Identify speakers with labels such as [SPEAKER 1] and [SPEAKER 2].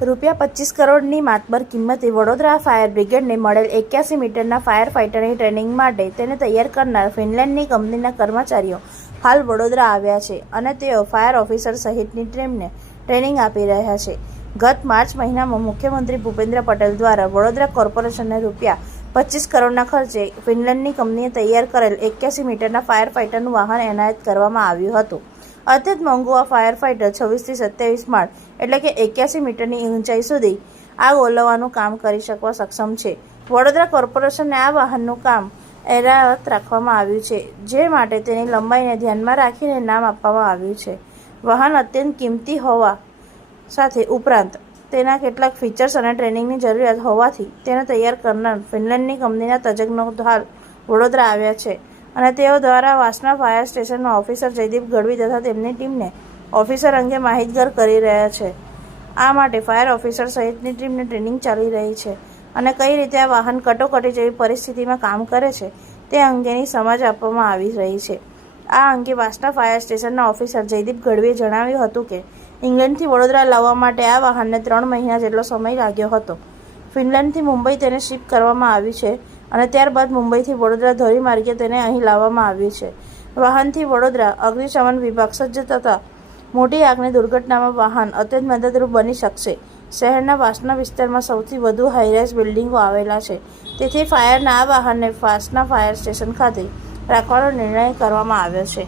[SPEAKER 1] રૂપિયા પચીસ કરોડની માતબર કિંમતે વડોદરા ફાયર બ્રિગેડને મળેલ એક્યાસી મીટરના ફાયર ફાઇટરની ટ્રેનિંગ માટે તેને તૈયાર કરનાર ફિનલેન્ડની કંપનીના કર્મચારીઓ હાલ વડોદરા આવ્યા છે અને તેઓ ફાયર ઓફિસર સહિતની ટીમને ટ્રેનિંગ આપી રહ્યા છે. ગત માર્ચ મહિનામાં મુખ્યમંત્રી ભૂપેન્દ્ર પટેલ દ્વારા વડોદરા કોર્પોરેશનને રૂપિયા પચીસ કરોડના ખર્ચે ફિનલેન્ડની કંપનીએ તૈયાર કરેલ એક્યાસી મીટરના ફાયર ફાઇટરનું વાહન એનાયત કરવામાં આવ્યું હતું. અત્યંત મોંઘું આ ફાયર ફાઇટર છવ્વીસથી સત્યાવીસ માળ, એટલે કે એક્યાસી મીટરની ઊંચાઈ સુધી આગ ઓલવવાનું કામ કરી શકવા સક્ષમ છે. વડોદરા કોર્પોરેશનને આ વાહનનું કામ એરાવત રાખવામાં આવ્યું છે, જે માટે તેની લંબાઈને ધ્યાનમાં રાખીને નામ આપવામાં આવ્યું છે. વાહન અત્યંત કિંમતી હોવા સાથે ઉપરાંત તેના કેટલાક ફીચર્સ અને ટ્રેનિંગની જરૂરિયાત હોવાથી તેને તૈયાર કરનાર ફિનલેન્ડની કંપનીના તજજ્ઞો હાલ વડોદરા આવ્યા છે. અને તેઓ દ્વારા વાસના ફાયર સ્ટેશનના ઓફિસર જયદીપ ગઢવી તથા તેમની ટીમને ઓફિસર અંગે માહિતગાર કરી રહ્યા છે. આ માટે ફાયર ઓફિસર સહિતની ટીમને ટ્રેનિંગ ચાલી રહી છે અને કઈ રીતે આ વાહન કટોકટી જેવી પરિસ્થિતિમાં કામ કરે છે તે અંગેની સમજ આપવામાં આવી રહી છે. આ અંગે વાસના ફાયર સ્ટેશનના ઓફિસર જયદીપ ગઢવીએ જણાવ્યું હતું કે, ઇંગ્લેન્ડથી વડોદરા લાવવા માટે આ વાહનને ત્રણ મહિના જેટલો સમય લાગ્યો હતો. ફિનલેન્ડથી મુંબઈ તેને શિપ કરવામાં આવ્યું છે અને ત્યારબાદ મુંબઈથી વડોદરા ધોરીમાર્ગે તેને અહીં લાવવામાં આવ્યું છે. વાહનથી વડોદરા અગ્નિશમન વિભાગ સજ્જ થતા મોટી આગની દુર્ઘટનામાં વાહન અત્યંત મદદરૂપ બની શકશે. શહેરના વાસના વિસ્તારમાં સૌથી વધુ હાઈરાઇઝ બિલ્ડિંગો આવેલા છે. તેથી ફાયરના આ વાહનને વાસના ફાયર સ્ટેશન ખાતે રાખવાનો નિર્ણય કરવામાં આવ્યો છે.